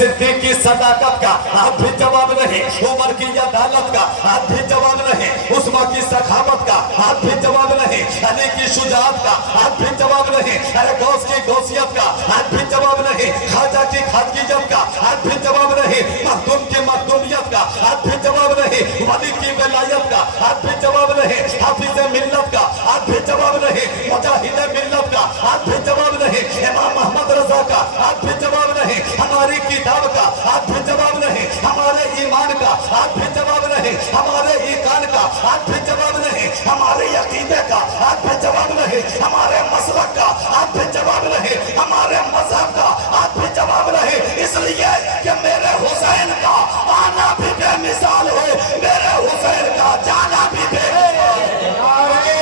सिद्दीक की सदाकत का आप भी जवाब नहीं, उमर की अदालत का आप भी जवाब नहीं, उस्मान की सखावत का आप भी जवाब नहीं, अली की शुजाअत का आप भी जवाब नहीं, अरे गौस की गौसियत का आप भी जवाब नहीं, खाजा की खादगियत का आप भी जवाब नहीं, मखदूम की मखदूमियत का आप भी जवाब नहीं, वली की विलायत का आप भी जवाब नहीं, हाफिज मिल्लत का आप भी जवाब नहीं, मुजाहिद मिल्लत का आप भी जवाब नहीं, इमाम मोहम्मद रजा का आप भी जवाब नहीं, हमारी किताब का आप भी जवाब नहीं, हमारे ईमान का आप भी जवाब नहीं, हमारे ईकान का आप भी जवाब नहीं, हमारे यकीने का आप भी जवाब नहीं, हमारे मसलक का आप भी जवाब नहीं, हमारे मजहब का आप भी जवाब नहीं, इसलिए कि मेरे हुसैन का आना भी बेमिसाल है, मेरे हुसैन का जाना भी बेमिसाल है।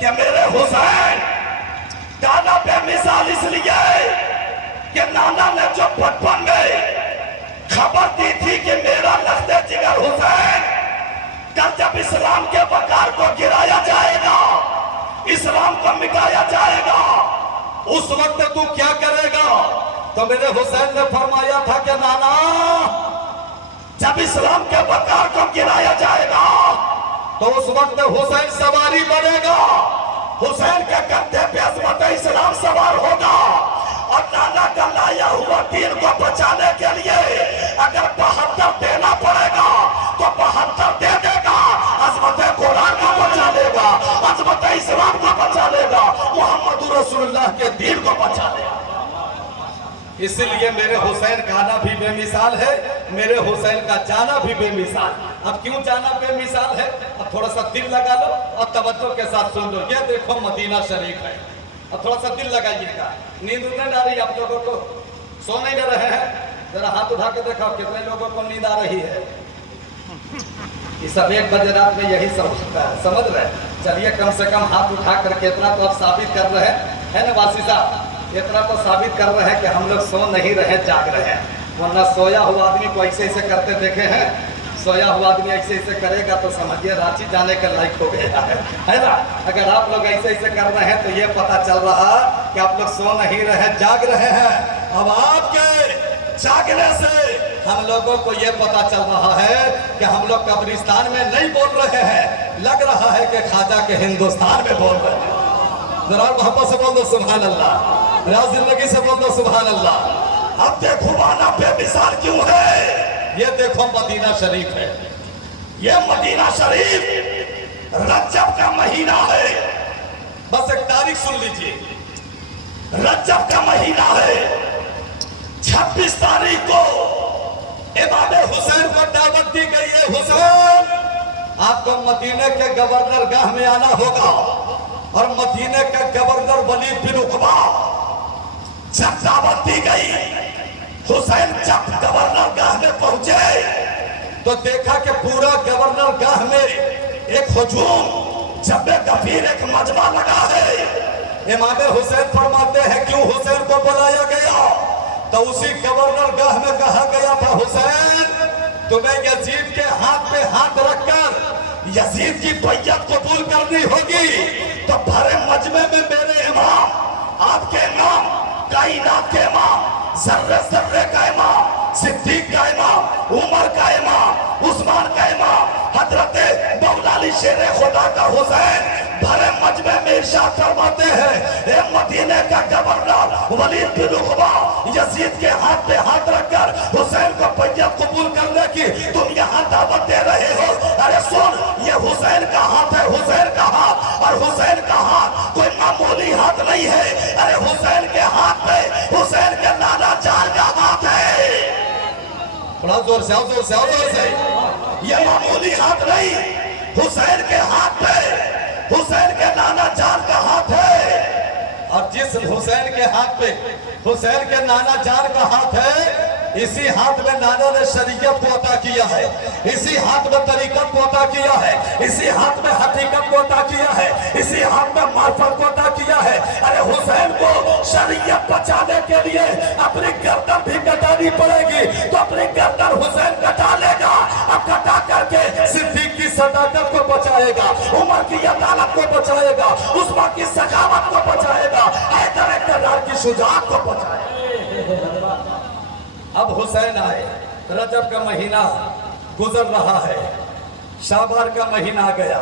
कि मेरे हुसैन दादा पे मिसाल इसलिए कि नाना ने जो बचपन में खबर दी थी कि मेरा लख्ते जिगर हुसैन कल जब इस्लाम के वकार को गिराया जाएगा, इस्लाम को मिटाया जाएगा, उस वक्त तू क्या करेगा? तो मेरे हुसैन ने फरमाया था कि नाना जब इस्लाम के वकार को गिराया जाएगा तो उस वक्त हुसैन सवारी बनेगा, हुसैन के कंधे पे अज़मत इस्लाम सवार होगा, और नाना का लाया हुआ दीन को बचाने के लिए अगर 72 देना पड़ेगा तो 72 दे देगा, अज़मत कुरान को बचा लेगा, अज़मत इस्लाम को बचा लेगा, मोहम्मद रसूलुल्लाह के दीन को बचा लेगा। इसलिए मेरे हुसैन का आना भी बेमिसाल है, मेरे हुसैन का जाना भी बेमिसाल। अब क्यों जाना बेमिसाल है? अब थोड़ा सा दिल लगा लो और तवज्जो के साथ सुन लो। ये देखो मदीना शरीफ है, अब थोड़ा सा दिल लगाइएगा। नींद नहीं आ रही आप लोगों को? सो नहीं दे रहे हैं? जरा हाथ उठा के देखो कितने लोगों को नींद आ रही है। ये सब 1 बजे रात में यही सब होता है, समझ रहे? चलिए कम से कम हाथ उठा करके इतना तो आप साबित कर रहे हैं ना वासी साहब, इतना तो साबित कर रहे हैं कि हम लोग सो नहीं रहे, जाग रहे हैं। वरना सोया हुआ आदमी को ऐसे ऐसे करते देखे हैं, सोया हुआ आदमी ऐसे ऐसे करेगा तो समझिए रांची जाने के लायक हो गया है ना? अगर आप लोग ऐसे ऐसे कर रहे हैं तो ये पता चल रहा कि आप लोग सो नहीं रहे, जाग रहे हैं। अब आपके जागने से हम लोगों को ये पता चल रहा है कि हम लोग कब्रिस्तान में नहीं बोल रहे हैं, लग रहा है कि ख्वाजा के हिंदुस्तान में बोल रहे हैं। जरा मोहब्बत से बोल दो सुभान अल्लाह, राज जिंदगी से बोल दो सुभान अल्लाह। अब देखो आना बेमिसाल क्यों है? ये देखो मदीना शरीफ है, ये मदीना शरीफ रजब का महीना है। बस एक तारीख सुन लीजिए, रजब का महीना है। 26 तारीख को इमाम हुसैन को दावत दी गई है, हुसैन आपको मदीने के गवर्नर गाह में आना होगा। और मदीने के गवर्नर वलीद बिन उक़बा जब दावत दी गई, हुसैन जब गवर्नर गाह में पहुंचे तो देखा कि पूरा गवर्नर गाह में एक हुजूम जब गंभीर एक मजमा लगा है। इमाम हुसैन फरमाते हैं क्यों हुसैन को बुलाया गया? तो उसी गवर्नर गाह में कहा गया था हुसैन तुम्हें यजीद के हाथ पे हाथ रखकर यजीद की बैयत कबूल करनी होगी। तो भरे मजमे में मेरे इमाम, आपके इमाम, कायनात के इमाम, जर्रे जर्रे का इमाम, सिद्दीक का इमाम, उमर का इमाम, उस्मान का इमाम, हजरत मौलाली शेर खुदा का हुसैन भरे मजमे में इरशाद फरमाते हैं, ए मदीने का गवर्नर वलीद बिन उक़बा यजीद के हाथ पे हाथ रखकर हुसैन को बैयत कबूल करने की तुम यहाँ दावत दे रहे हो। अरे सुन, ये हुसैन का हाथ है, हुसैन का हाथ, और हुसैन का हाथ कोई मामूली हाथ नहीं है। अरे हुसैन के हाथ पे हुसैन के नाना जान का हाथ है। बड़ा जोर से आओ, जोर से आओ, जोर से। ये मामूली हाथ नहीं, हुसैन के हाथ पे हुसैन के नाना जान का हाथ है। और जिस हुसैन के हाथ पे हुसैन के नाना जान का हाथ है, इसी हाथ में नाना ने शरीयत को अता किया है, इसी हाथ में तरीकत को अता किया है, इसी हाथ में हकीकत को अता किया है, इसी हाथ में मार्फत को अता किया है। अरे हुसैन को शरीयत बचाने के लिए अपनी गर्दन भी कटानी पड़ेगी तो अपनी गर्दन हुसैन कटा लेगा। अब कटा करके सिद्दीक की सदाकत को बचाएगा, उमर की अदालत को बचाएगा, उस्मान की सखावत को बचाएगा, हैदर इक़्तिदार की शुजाअत को बचाएगा। अब हुसैन आए, रजब का महीना गुजर रहा है, शाबान का महीना आ गया,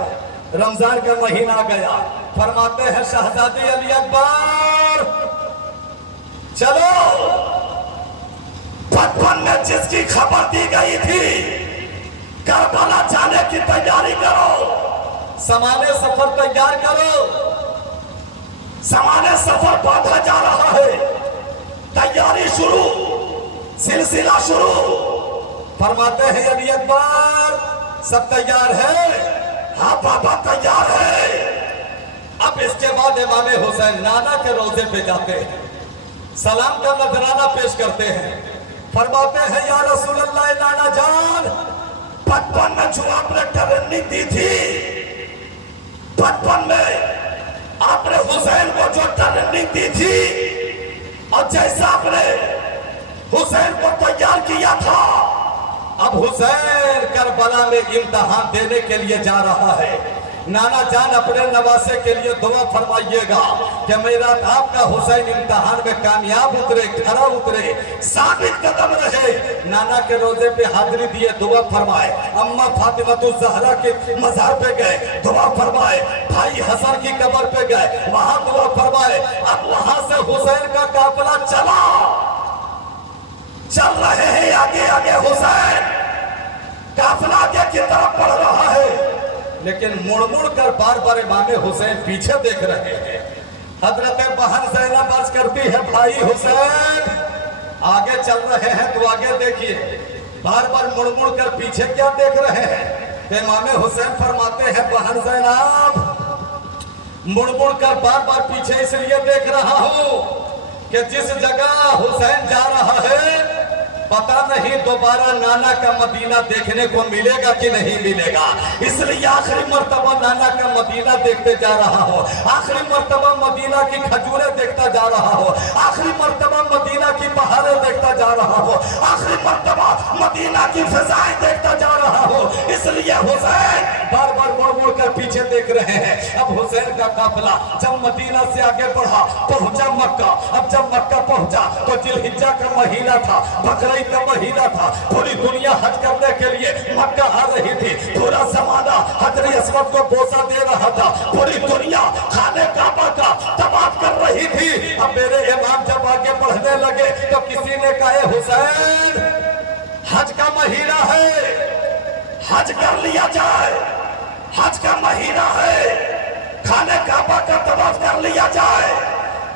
रमजान का महीना आ गया। फरमाते हैं शहजादी अली अकबर चलो, बचपन में जिसकी खबर दी गई थी करबला जाने की तैयारी करो, सामान्य सफर तैयार करो, सामान्य सफर बांधा जा रहा है, तैयारी शुरू, सिलसिला शुरू। फरमाते हैं अली अकबर सब तैयार है? हाँ बाबा तैयार है। अब इसके बाद इमाम हुसैन नाना के रोजे पे जाते हैं, सलाम का नजराना पेश करते हैं। फरमाते हैं या रसूल अल्लाह नाना जान, बचपन में जो आपने ट्रेनिंग दी थी, बचपन में आपने हुसैन को जो ट्रेनिंग दी थी और जैसा आपने हुसैन को तैयार किया था, अब हुसैन करबला में इम्तिहान देने के लिए जा रहा है। नाना जान अपने नवासे के लिए दुआ फरमाइएगा कि मेरा आपका हुसैन इम्तिहान में कामयाब उतरे, खरा उतरे, साबित कदम रहे। नाना के रोजे पे हाजिरी दिए, दुआ फरमाए। अम्मा फातिमातुज़ ज़हरा के मज़ार पे गए, दुआ फरमाए। भाई हसन की कब्र पे गए, वहां दुआ फरमाए। अब वहां से हुसैन का काफिला चल रहे हैं आगे आगे, हुसैन काफिला आगे की तरफ बढ़ रहा है, लेकिन मुड़ मुड़ कर बार बार इमाम हुसैन पीछे देख रहे हैं। हजरत बहन ज़ैनब अर्ज करती है भाई हुसैन आगे चल रहे हैं तो आगे देखिए, बार बार मुड़ मुड़ कर पीछे क्या देख रहे हैं? तो इमाम हुसैन फरमाते हैं बहन ज़ैनब मुड़ मुड़ कर बार बार पीछे इसलिए देख रहा हूं कि जिस जगह हुसैन जा रहा है पता नहीं दोबारा नाना का मदीना देखने को मिलेगा कि नहीं मिलेगा, इसलिए आखिरी मर्तबा नाना का मदीना देखते जा रहा हो, आखिरी मर्तबा मदीना की खजूरें देखता जा रहा हो, आखिरी मर्तबा मदीना की पहाड़ें देखता जा रहा हो, आखिरी मर्तबा मदीना की फिजाएं देखता जा रहा हो। इसलिए हुसैन बार बार मुड़ मुड़ कर पीछे देख रहे हैं। अब हुसैन का काफिला जब मदीना से आगे बढ़ा, पहुंचा मक्का। अब जब मक्का पहुंचा तो जिलहिज्जा का महीना था, बकरीद का महीना था, पूरी दुनिया हज करने के लिए मक्का आ रही थी, पूरा जमाना हजर अस्वद को बोसा दे रहा था, पूरी दुनिया खाने काबा का तवाफ कर रही थी। अब मेरे इमाम जब आगे बढ़ने लगे तो किसी ने कहा हुसैन हज का महीना है, हज कर लिया जाए, हज का महीना है, खाने काबा का तवाफ कर लिया जाए,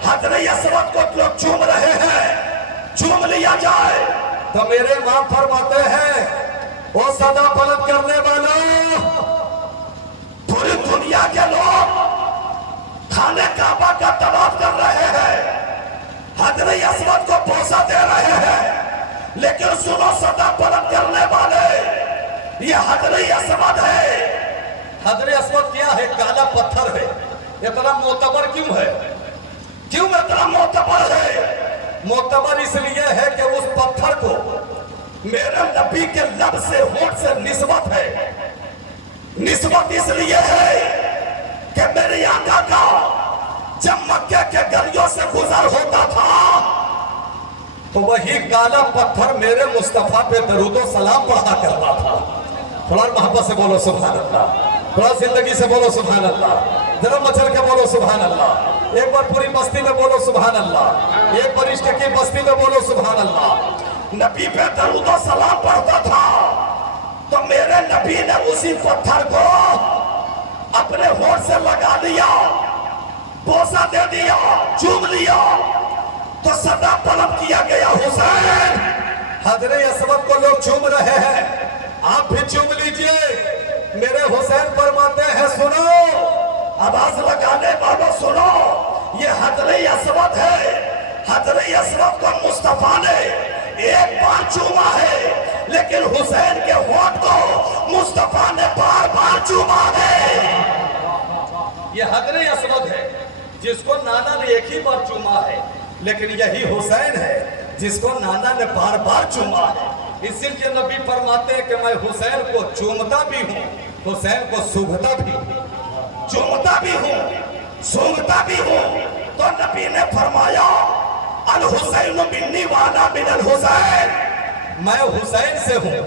हजर अस्वद को लोग चूम रहे हैं, चूम लिया जाए। तो मेरे इमाम फरमाते हैं वो सदा बुलंद करने वाला, पूरी दुनिया के लोग खाने काबा का तवाफ कर रहे हैं, हजर अस्वद को बोसा दे रहे हैं, लेकिन सुनो सदा बुलंद करने वाले ये हजर अस्वद है। हजर अस्वद क्या है? काला पत्थर है। इतना मोतबर क्यों है? क्यों इतना मोतबर है? मोतबर इसलिए है कि उस पत्थर को मेरे नबी के लब से होठ से निस्बत है। निस्बत इसलिए है कि मेरे आका का जब मक्के के गलियों से गुजर होता था तो वही काला पत्थर मेरे मुस्तफा पे दरूदो सलाम पढ़ा करता था। थोड़ा मोहब्बत से बोलो सुभान अल्लाह, थोड़ा जिंदगी से बोलो सुभान अल्लाह, जरा मचल के बोलो सुभान अल्लाह। एक बार पूरी बस्ती में बोलो सुभान अल्लाह, एक बार इश्क की बस्ती में बोलो सुभान अल्लाह। नबी पे दरूद और सलाम पढ़ता था तो मेरे नबी ने उसी पत्थर को अपने होठ से लगा लिया, बोसा दे दिया, चूम लिया, तो सदा तलब किया गया हुसैन। हजरे अस्वद को लोग चूम रहे हैं, आप भी चूम लीजिए। मेरे हुसैन फरमाते हैं सुनो, आवाज लगाने वालों सुनो, ये हजरे अस्वद है। हजरे अस्वद को मुस्तफा ने एक बार चूमा है, लेकिन हुसैन के होठ को मुस्तफा ने बार बार चूमा है। ये हजरे अस्वद है जिसको नाना ने एक ही बार चूमा है, लेकिन यही हुसैन है जिसको नाना ने बार बार चूमा है। इसीलिए नबी फरमाते हैं कि मैं हुसैन को चूमता भी हूँ हुसैन को सूंघता भी, चूमता भी हूँ, सूंघता भी हूँ। तो नबी ने फरमाया अल हुसैन मिन्नी व अना मिनल हुसैन, मैं हुसैन से हूँ,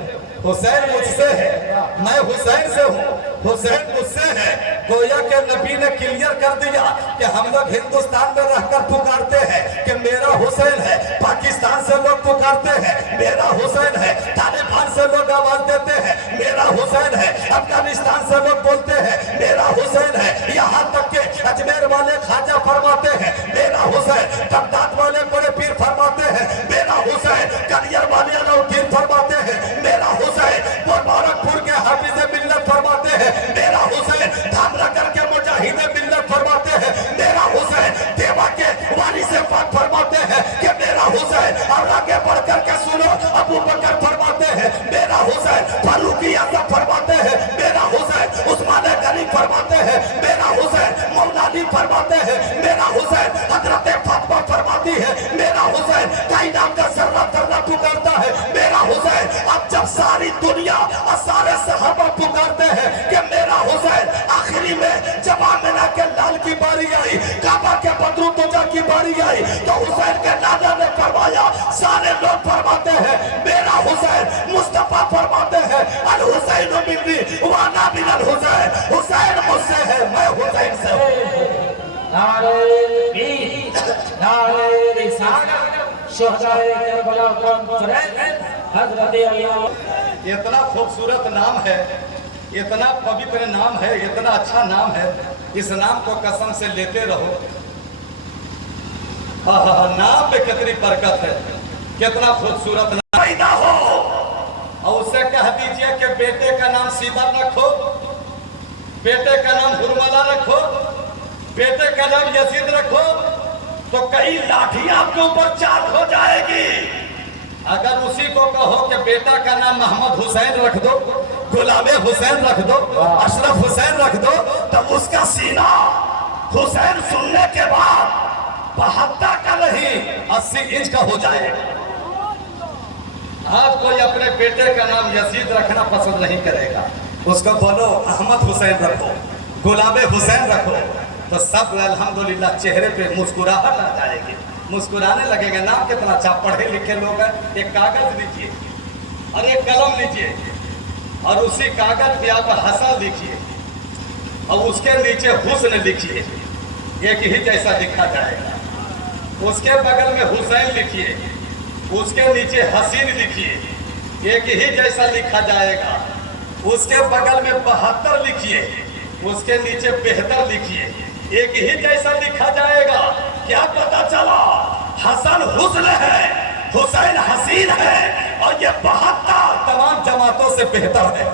हुसैन मुझसे है, मैं हुसैन से हूँ, हुसैन मुझसे है। गोया के नबी ने क्लियर कर दिया कि हम लोग हिंदुस्तान में रहकर पुकारते हैं कि मेरा हुसैन है, पाकिस्तान से लोग पुकारते हैं मेरा हुसैन है, तालिबान से लोग आवाज देते हैं मेरा हुसैन है, अफगानिस्तान से लोग बोलते हैं मेरा हुसैन है, यहाँ तक के अजमेर वाले खाजा फरमाते हैं मेरा हुसैन, बगदाद वाले बड़े पीर फरमाते हैं मेरा हुसैन, कलियर वाले अलौकीर फरमाते हैं मेरा हुसैन, मुबारकपुर के हाफिज मिल्लत फरमाते हैं मेरा हुसैन, धामनगर के मुजाहिद मिल्लत फरमाते हैं मेरा हुसैन, देवा के वारिस पाक फरमाते हैं कि मेरा हुसैन, और आगे बढ़कर के सुनो अबू बकर फरमाते हैं मेरा हुसैन, फारूक आजम फरमाते हैं मेरा हुसैन, उस्मान गनी फरमाते हैं मेरा हुसैन, मौलानी फरमाते हैं मेरा हुसैन, हजरत फातिमा फरमाती है मेरा हुसैन, कायनात का सर्रा करना पुकारता है मेरा हुसैन। अब जब सारी दुनिया और सारे सहाबा पुकारते हैं कि मेरा हुसैन, आखिरी में जब आमिना के लाल की बारी आई, काबा के बदरू तुजा की बारी आई, तो हुसैन के नाना ने फरमाया, सारे लोग फरमाते हैं मेरा हुसैन, मुस्तफा फरमाते हैं अल हुसैन मिन्नी व अना मिनल हुसैन, हुसैन मुझसे है, मैं हुसैन से हूँ। नारे तकबीर, नारे रिसालत, शुहदाए करबला कौम हजरत अली। इतना खूबसूरत नाम है, इतना पवित्र नाम है, इतना अच्छा नाम है, इस नाम को कसम से लेते रहो। नाम पे कितनी बरकत है, कितना खूबसूरत नाम। पैदा हो और उसे कह दीजिए कि बेटे का नाम सीबत रखो, बेटे का नाम हुरमला रखो, बेटे का नाम यजीद रखो, तो कई लाठियां आपके ऊपर चार्ज हो जाएगी। अगर उसी को कहो कि बेटा का नाम मोहम्मद हुसैन रख दो, गुलाम हुसैन रख दो, अशरफ हुसैन रख दो, तब उसका सीना हुसैन सुनने के बाद 72 का नहीं 80 इंच का हो जाए। आज कोई अपने बेटे का नाम यजीद रखना पसंद नहीं करेगा, उसको बोलो अहमद हुसैन रखो, गुलाम हुसैन रखो, तो सब अल्हम्दुलिल्लाह चेहरे पे मुस्कुराहट आ जाएगी, मुस्कुराने लगेगा। नाम कितना अच्छा, पढ़े लिखे लोग हैं। एक कागज लीजिए और एक कलम लीजिए और उसी कागज पे आप हसन लिखिए और उसके नीचे हुस्न लिखिए, एक ही जैसा लिखा जाएगा। उसके बगल में हुसैन लिखिए, उसके नीचे हसीन लिखिए, एक ही जैसा लिखा जाएगा। उसके बगल में 72 लिखिए, उसके नीचे बेहतर लिखिए, एक ही जैसा लिखा जाएगा। क्या पता चला? हसन हुस्न है, हुसैन हसीन है, और ये 72 तमाम जमातों से बेहतर है।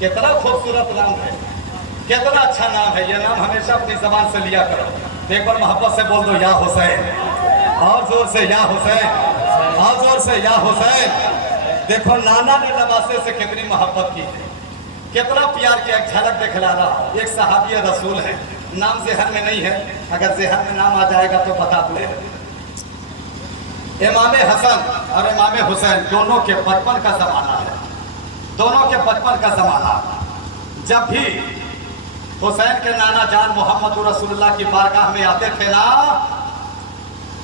कितना खूबसूरत नाम है, कितना अच्छा नाम है। ये नाम हमेशा अपनी जबान से लिया करो। एक बार मोहब्बत से बोल दो या हुसैन, और जोर से या हुसैन, और जोर से या हुसैन। देखो नाना ने नवासे से कितनी मोहब्बत की है, कितना प्यार किया। एक झलक दिखला रहा। एक सहाबी रसूल है, नाम ज़हन में नहीं है, अगर ज़हन में नाम आ जाएगा तो बता दो। इमाम हसन और इमाम हुसैन दोनों के बचपन का ज़माना है, दोनों के बचपन का ज़माना। जब भी हुसैन के नाना जान मोहम्मद रसूलुल्लाह की बारगाह में आते थे ना,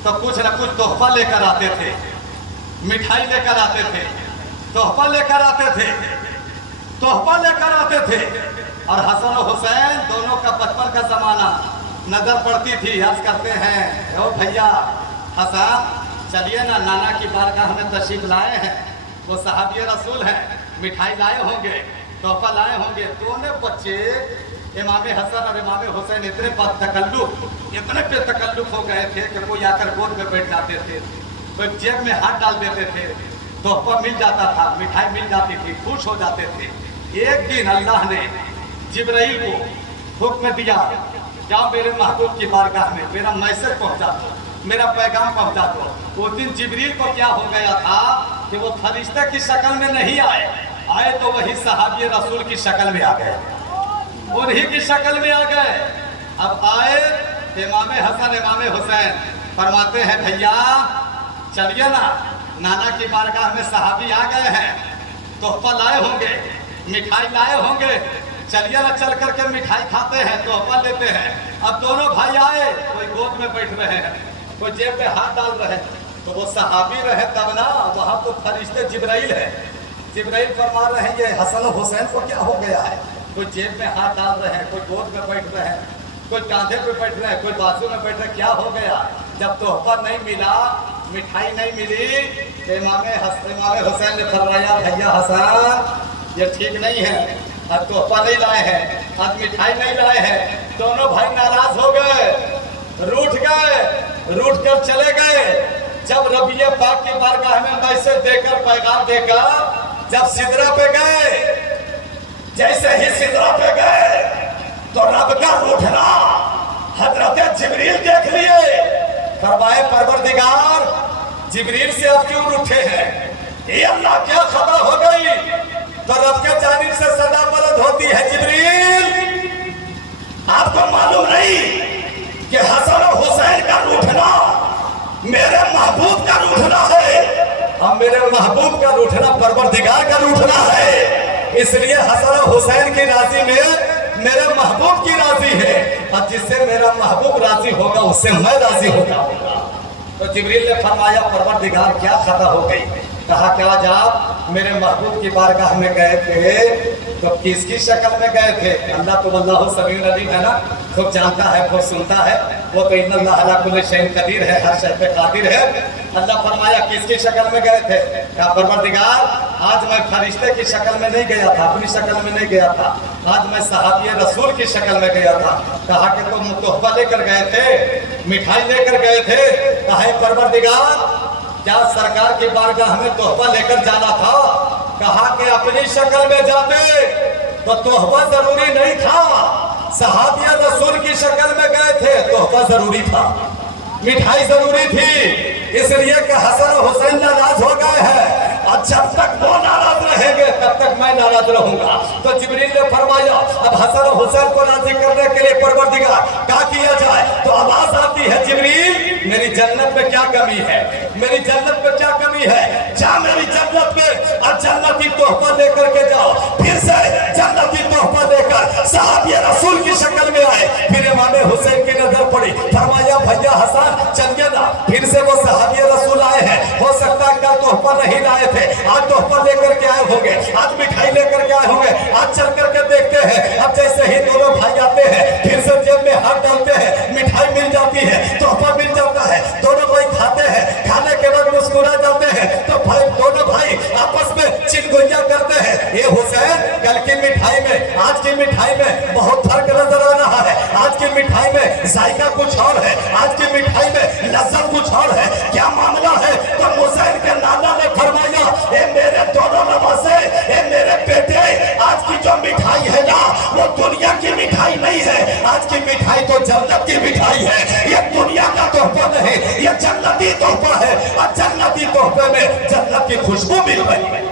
तो कुछ न कुछ तोहफा लेकर आते थे, मिठाई लेकर आते थे, तोहफा लेकर आते थे, तोहफा लेकर आते थे। और हसन और हुसैन दोनों का बचपन का ज़माना, नज़र पड़ती थी। अर्ज करते हैं ओ भैया हसन चलिए ना, नाना की बारगाह में तशरीफ लाए हैं, वो सहाबी रसूल हैं, मिठाई लाए होंगे, तोहफा लाए होंगे। दोनों बच्चे इमाम हसन और इमाम हुसैन इतने पे तकल्लुफ हो गए थे कि कोई आकर गोद में बैठ जाते थे, कोई जेब में हाथ डाल देते थे, तोहफा मिल जाता था, मिठाई मिल जाती थी, खुश हो जाते थे। एक दिन अल्लाह ने जिब्राइल को हुक्म दिया, जाओ मेरे महबूब की बारगाह में मेरा मैसेज पहुंचा दो, मेरा पैगाम पहुंचा दो। वो दिन जिब्रील को क्या हो गया था कि वो फरिश्ते की शक्ल में नहीं आए तो वही सहाबी रसूल की शक्ल में आ गए, उन्हीं की शक्ल में आ गए। अब आए इमाम हसन इमाम हुसैन, फरमाते हैं भैया चलिए ना, नाना की बारगाह में सहाबी आ गए हैं, तोहफा लाए होंगे, मिठाई लाए होंगे, चलिए ना चल करके मिठाई खाते हैं, तोहफा लेते हैं। अब दोनों भाई आए, कोई गोद में बैठ रहे हैं, कोई जेब में हाथ डाल रहे हैं। तो वो सहाबी रहे तब ना, वहाँ तो फरिश्ते जिब्राइल है, जिब्राइल फरमा रहे हैं ये हसन हुसैन को क्या हो गया है। कोई जेब में हाथ डाल रहे हैं, कोई गोद में बैठ रहे हैं, कोई कांधे पे बैठ रहे हैं, कोई बाजू में बैठ रहे, क्या हो गया। जब तोहफा नहीं मिला, मिठाई नहीं मिली, तो इमाम हुसैन ने फरमाया भैया हसन ये ठीक नहीं है, आज तोहफा नहीं लाए हैं, आज मिठाई नहीं लाए हैं। दोनों भाई नाराज हो गए, रूठ कर चले गए। जब रबिया पाक की बारगाह में मैसेज देकर पैगाम देकर जब सिदरा पे गए, जैसे ही सिदरा पे गए तो रब का रूठना हजरत जिब्रील देख लिए। फरमाए परवरदिगार जिब्रील से अब क्यों रूठे हैं, ये अल्लाह क्या खबर हो गई। तो रब के जानिब से सदा बुलंद होती है जिब्रील, आपको मालूम नहीं कि हसन और हुसैन का रूठना मेरे महबूब का रूठना है। अब मेरे महबूब का रूठना परवरदिगार का रूठना है। इसलिए हसन और हुसैन की राजी में मेरे महबूब की राजी है, और जिससे मेरा महबूब राजी होगा उससे मैं राजी होगा। तो जिब्रील ने फरमाया परवरदिगार क्या खता हो गई। कहा क्या आप मेरे महबूब की बारगाह में गए थे तो किसकी शक्ल में गए थे। अल्लाह तो अल्लाह समीउन अलीम है ना, खूब जानता है, खूब सुनता है, वो तो इन्नल्लाह अला कुल्लि शैइन कदीर है, हर शय पे कादिर है। अल्लाह फरमाया किसकी शक्ल में गए थे। क्या परवरदिगार आज मैं फरिश्ते की शक्ल में नहीं गया था, अपनी शक्ल में नहीं गया था, आज मैं सहाबी रसूल की शक्ल में गया था। कहा कि तुम तोहफा लेकर गए थे, मिठाई लेकर गए थे। कहा परवरदिगार क्या सरकार की बारगाह में तोहफा लेकर जाना था। कहा कि अपनी शक्ल में जाते तो तोहफा जरूरी नहीं था, सहाबिया रसूल की शक्ल में गए थे, तोहफा जरूरी था, मिठाई जरूरी थी। इसलिए कि हसन और हुसैन नाराज हो गए हैं, और जब तक वो नाराज रहेंगे तब तक मैं नाराज रहूंगा। तो जिब्रील ने फरमाया अब हसन और हुसैन को राजी करने के लिए परवरदिगार क्या किया जाए। तो आवाज आती है जिब्रील मेरी जन्नत में क्या कमी है, मेरी जन्नत में क्या कमी है, जा मेरी जन्नत में और जन्नती तोहफा लेकर के जाओ। फिर से जन्नती तोहफा लेकर साहब ये रसूल की शक्ल में आए। फिर इमाम हुसैन की नजर पड़ी, फरमाया भैया हसन चलिए ना। फिर से वो साहब ये रसूल आए हैं, हो सकता है कल तोहफा नहीं लाए थे, आज तोहफा लेकर के आए होंगे, आज मिठाई लेकर के आए होंगे, आज चल करके देखते हैं। अब जैसे ही दोनों भाई आते हैं, फिर से जेब में हाथ डालते हैं, मिठाई मिल जाती है, तोहफा मिल जाता है, दोनों भाई खाते हैं, खाने के बाद मुस्कुरा जाते हैं। तो भाई दोनों भाई आपस में चिंगुइया करते हैं। ये हुसैन कल की मिठाई में आज की मिठाई में बहुत फर्क नजर आ रहा है, आज की मिठाई में जायका कुछ और है, आज की मिठाई में लज्जत कुछ और है, क्या मामला है। तो हुसैन के नाना ने फरमाया ए मेरे दोनों नवासे, ए मेरे बेटे, आज की जो मिठाई है ना वो दुनिया की मिठाई नहीं है, आज की मिठाई तो जन्नत की मिठाई है। ये दुनिया का तोहफा नहीं, ये जन्नती तोहफा है, और जन्नती तोहफे में जन्नत की खुशबू मिल रही है।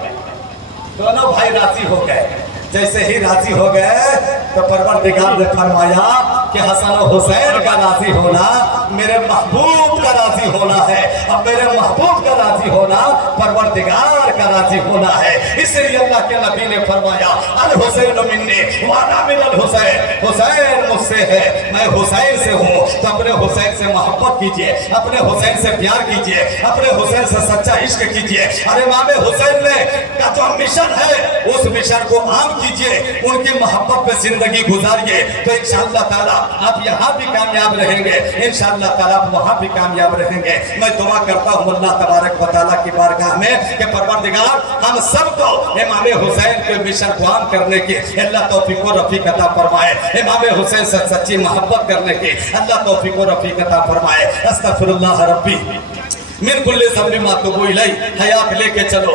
दोनों भाई राजी हो गए। जैसे ही राजी हो गए तो परवरदिगार ने फरमाया कि हसन और हुसैन का राजी होना मेरे महबूब का राजी होना है, अब मेरे महबूब का राजी होना परवरदिगार का राजी होना है। इसलिए अल्लाह के नबी ने फरमाया अल हुसैन मिन्नी व अना मिनल हुसैन, हुसैन मुझसे है, मैं हुसैन से हूँ। तो अपने हुसैन से मोहब्बत कीजिए, अपने हुसैन से प्यार कीजिए, अपने हुसैन से सच्चा इश्क कीजिए। और इमाम हुसैन ने का जो मिशन है उस मिशन को आम कीजिए, उनकी मोहब्बत में जिंदगी गुजारिए। तो इंशाअल्लाह ताला आप यहाँ भी कामयाब रहेंगे, इंशाअल्लाह ताला आप वहाँ भी कामयाब रहेंगे। मैं दुआ करता हूँ अल्लाह तबारक व तआला की बारगाह में कि परवरदिगार हम सबको इमाम हुसैन के मिशन को आम करने की अल्लाह तौफीक व रफीक अता फरमाए, इमाम हुसैन से सच्ची मोहब्बत करने की अल्लाह तौफीक व रफीक अता फरमाए। अस्तगफिरुल्लाह रब्बी मिन कुल्ली ज़ंबि मा तुबू इलैहि, हयात लेके चलो।